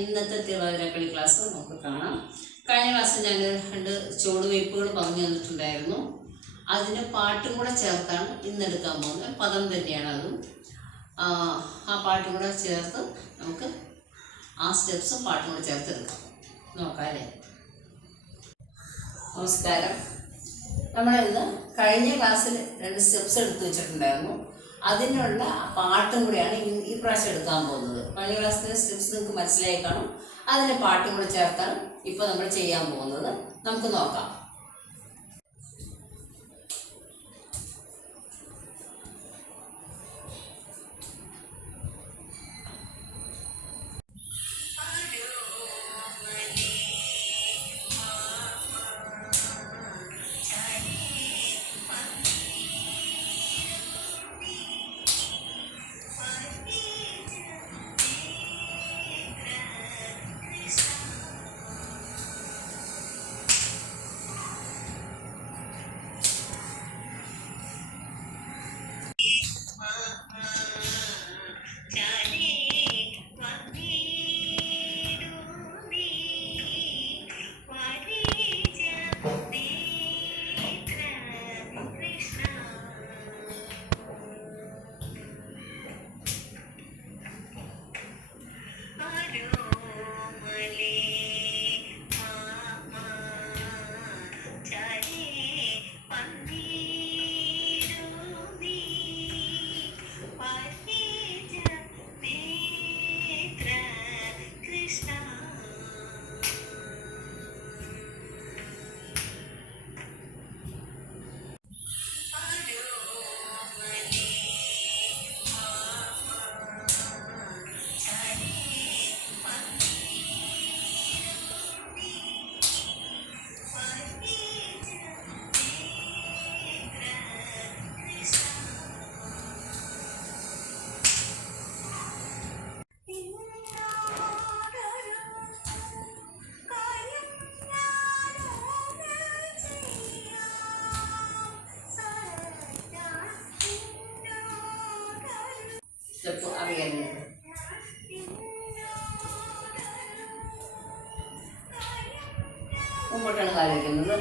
ഇന്നത്തെ തിരുവാതിരക്കളി ക്ലാസ് നമുക്ക് കാണാം. കഴിഞ്ഞ ക്ലാസ്സിൽ ഞാൻ 2 ചുവടുവയ്പ്പുകൾ പറഞ്ഞു തന്നിട്ടുണ്ടായിരുന്നു. അതിന് പാട്ടും കൂടെ ചേർത്താണ് ഇന്നെടുക്കാൻ പോകുന്നത്. പദം തന്നെയാണ് അതും. ആ പാട്ടും കൂടെ ചേർത്ത് നമുക്ക് ആ സ്റ്റെപ്സും പാട്ടും കൂടെ ചേർത്തെടുക്കാം. നോക്കാം അല്ലേ? നമസ്കാരം. നമ്മളിന്ന് കഴിഞ്ഞ ക്ലാസ്സിൽ 2 സ്റ്റെപ്സ് എടുത്തു വെച്ചിട്ടുണ്ടായിരുന്നു. അതിനുള്ള പാട്ടും കൂടിയാണ് ഈ പ്രാവശ്യം എടുക്കാൻ പോകുന്നത്. കഴിഞ്ഞ ക്ലാസ്സിലെ സ്റ്റെപ്സ് നിങ്ങൾക്ക് മനസ്സിലായി കാണും. അതിന് പാട്ടും കൂടെ ചേർത്താണ് ഇപ്പോൾ നമ്മൾ ചെയ്യാൻ പോകുന്നത്. നമുക്ക് നോക്കാം. സ്റ്റെപ്പ് അറിയാനുണ്ട്. മുമ്പോട്ടാണ് കാല് വയ്ക്കുന്നത്.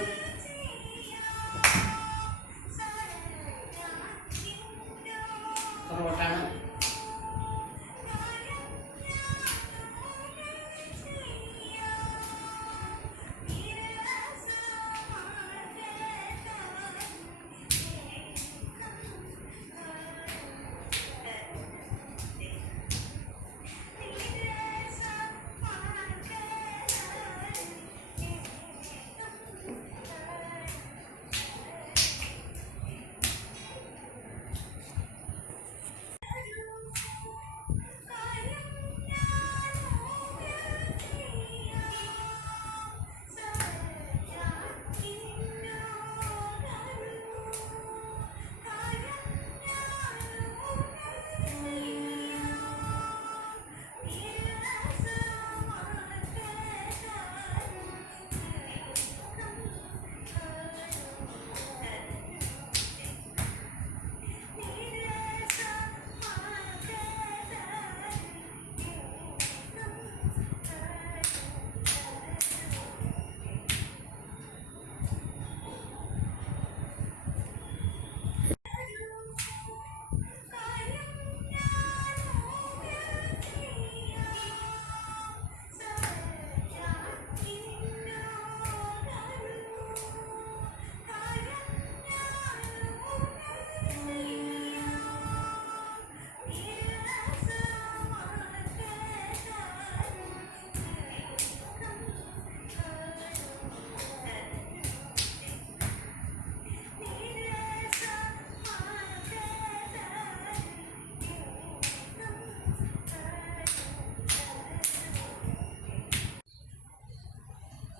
പുറകോട്ടാണ്.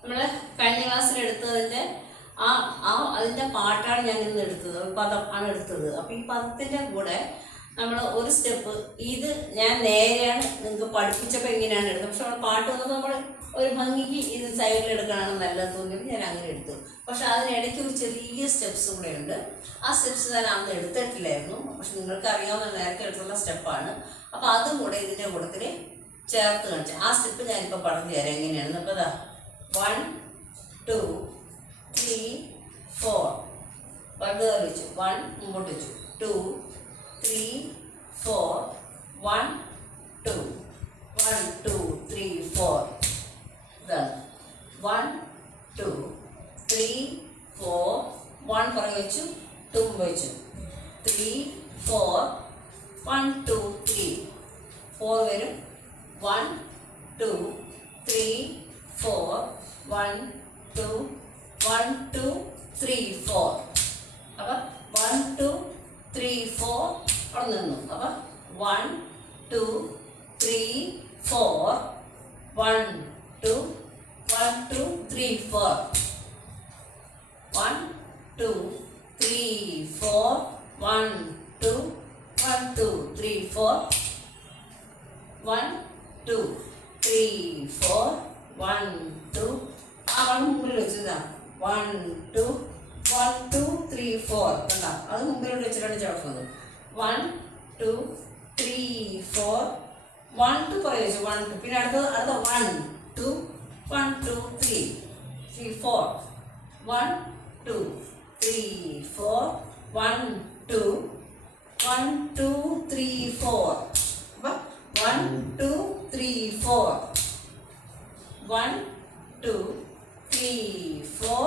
നമ്മൾ കഴിഞ്ഞ ക്ലാസ്സിൽ എടുത്തതിൻ്റെ അതിൻ്റെ പാട്ടാണ് ഞാൻ ഇന്ന് എടുത്തത്. പദം ആണ് എടുത്തത്. അപ്പോൾ ഈ പദത്തിൻ്റെ കൂടെ നമ്മൾ ഒരു സ്റ്റെപ്പ് ഇത് ഞാൻ നേരെയാണ് നിങ്ങൾക്ക് പഠിപ്പിച്ചപ്പോൾ എങ്ങനെയാണ് എടുത്തത്. പക്ഷെ നമ്മൾ പാട്ട് വന്നത് നമ്മൾ ഒരു ഭംഗിക്ക് ഇത് സൈഡിൽ എടുക്കണമെന്ന് നല്ലത് തോന്നിയപ്പോൾ ഞാൻ അങ്ങനെ എടുത്തു. പക്ഷെ അതിനിടയ്ക്ക് ഒരു ചെറിയ സ്റ്റെപ്സ് കൂടെ ഉണ്ട്. ആ സ്റ്റെപ്സ് ഞാൻ അന്ന് എടുത്തിട്ടില്ലായിരുന്നു. പക്ഷെ നിങ്ങൾക്ക് അറിയാവുന്ന നേരത്തെ എടുത്തുള്ള സ്റ്റെപ്പാണ്. അപ്പോൾ അതും കൂടെ ഇതിൻ്റെ കൂട്ടത്തിൽ ചേർത്ത് കാണിച്ചു. ആ സ്റ്റെപ്പ് ഞാനിപ്പോൾ പറഞ്ഞു തരാം എങ്ങനെയാണെന്ന്. അപ്പോൾ അതാ 1 2 3 4 വലതുകാലം വെച്ചു, 1 മുമ്പോട്ട് വെച്ചു, 2 3 4 1 2 1 2 3 4 ഇതാണ് 1 2 3 4 1 പുറകെ വെച്ചു, 2 മുമ്പ് വെച്ചു, 3 4 1 2 3 4 വരും, 1 2 3 4 1 2 1 2 3 4 അപ്പം 1 2 3 4 അവിടെ നിന്നു. അപ്പം 1 2 3 4 1 2 1 2 3 4 1 2 3 4 1 2 1 2 3 4 1 2 3 4 1 2 ആ 1 മുമ്പിൽ വെച്ചതാ 1 2 1 2 3 4 കണ്ടോ, അത് മുമ്പിലോട്ട് വെച്ചിട്ടാണ് ചവിട്ടുന്നത്. 1 2 3 4 1 2 പുറകെ വെച്ചു, 1 2 പിന്നെ അടുത്ത 1 2 1 2 3 3 4 1 2 3 4 1 2 1 2 3 4 അപ്പം 1 2 3 4 1 2 3 4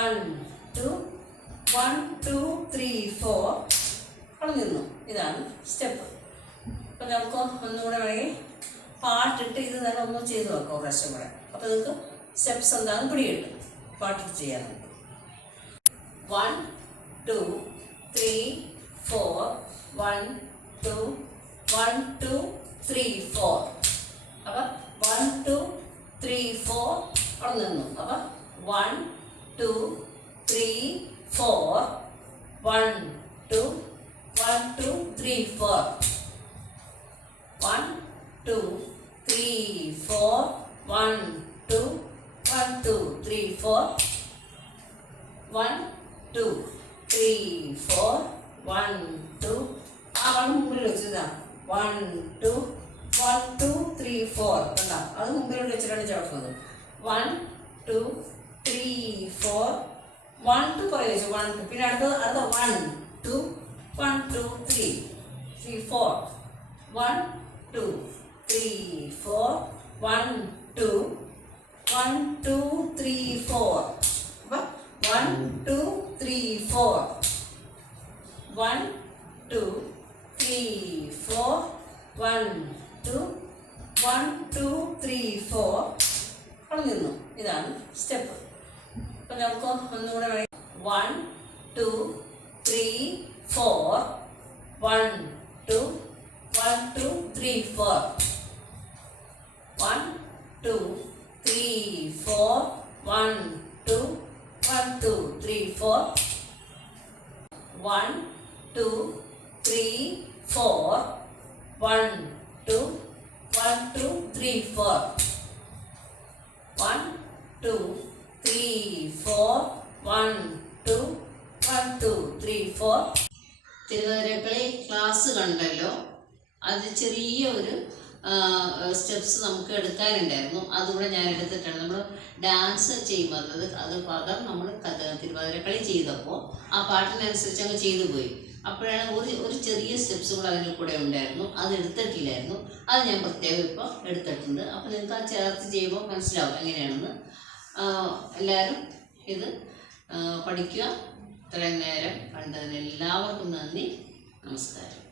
1 2 1 2 3 4 അവിടെ നിന്നു. ഇതാണ് സ്റ്റെപ്പ്. അപ്പം നമുക്ക് ഒന്നുകൂടെ വേണമെങ്കിൽ പാട്ടിട്ട് ഇത് തന്നെ ഒന്ന് ചെയ്ത് നോക്കാം ഒരു പ്രാവശ്യം കൂടെ. അപ്പോൾ നിങ്ങൾക്ക് സ്റ്റെപ്സ് എന്താണെന്ന് പിടികിട്ടും. പാട്ടിട്ട് ചെയ്യാൻ 1 2 3 4 1 2 1 2 3 4 അപ്പം 1 2 3 4 അവിടെ നിന്നു. അപ്പം 1 2 3 4 1 2 1 2 3 4 1 2 3 4 1 2 1 2 3 4 1 2 3 4 1 2 ആ 1 മുമ്പിൽ വെച്ചതാ 1 2 1 2 3 4 കണ്ടോ, അത് മുമ്പിലോട്ട് വെച്ചിട്ടാണ് ചവിട്ടുന്നത്. 1 2 3 4 1 2 പുറകെ വെച്ചു, 1 2 പിന്നെ അടുത്ത 1 2 1 2 3 3 4 1 2 3 4 1 2 1 2 3 4 അപ്പം 1 2 3 4 1 2 3 4 1 2 1 2 3 4 അവിടെ നിന്നു. ഇതാണ് സ്റ്റെപ്പ്. അപ്പം നമുക്ക് ഒന്നുകൂടെ 1 2 3 4 1 2 1 2 3 4 1 2 3 4 1 2 1 2 3 4 1 2 3 4 1 2 1 2 3 4 1 2 3 4 1 2 1 2 3 4 തിരുവാതിരക്കളി ക്ലാസ് കണ്ടല്ലോ. അത് ചെറിയൊരു സ്റ്റെപ്സ് നമുക്ക് എടുക്കാനുണ്ടായിരുന്നു, അതുകൂടെ ഞാൻ എടുത്തിട്ടാണ്. നമ്മൾ ഡാൻസ് ചെയ്യുമ്പോൾ അത് പദം നമ്മൾ തിരുവാതിരക്കളി ചെയ്തപ്പോൾ ആ പാട്ടിനനുസരിച്ച് അങ്ങ് ചെയ്തു പോയി. അപ്പോഴാണ് ഒരു ചെറിയ സ്റ്റെപ്സ് കൂടെ അതിൻ്റെ കൂടെ ഉണ്ടായിരുന്നു, അത് എടുത്തിട്ടില്ലായിരുന്നു. അത് ഞാൻ പ്രത്യേകം ഇപ്പോൾ എടുത്തിട്ടുണ്ട്. അപ്പോൾ നിങ്ങൾക്ക് ആ ചേർത്ത് ചെയ്യുമ്പോൾ മനസ്സിലാവും എങ്ങനെയാണെന്ന്. എല്ലാവരും ഇത് പഠിക്കുക. ഇത്രയും നേരം കണ്ടതിന് എല്ലാവർക്കും നന്ദി. നമസ്കാരം.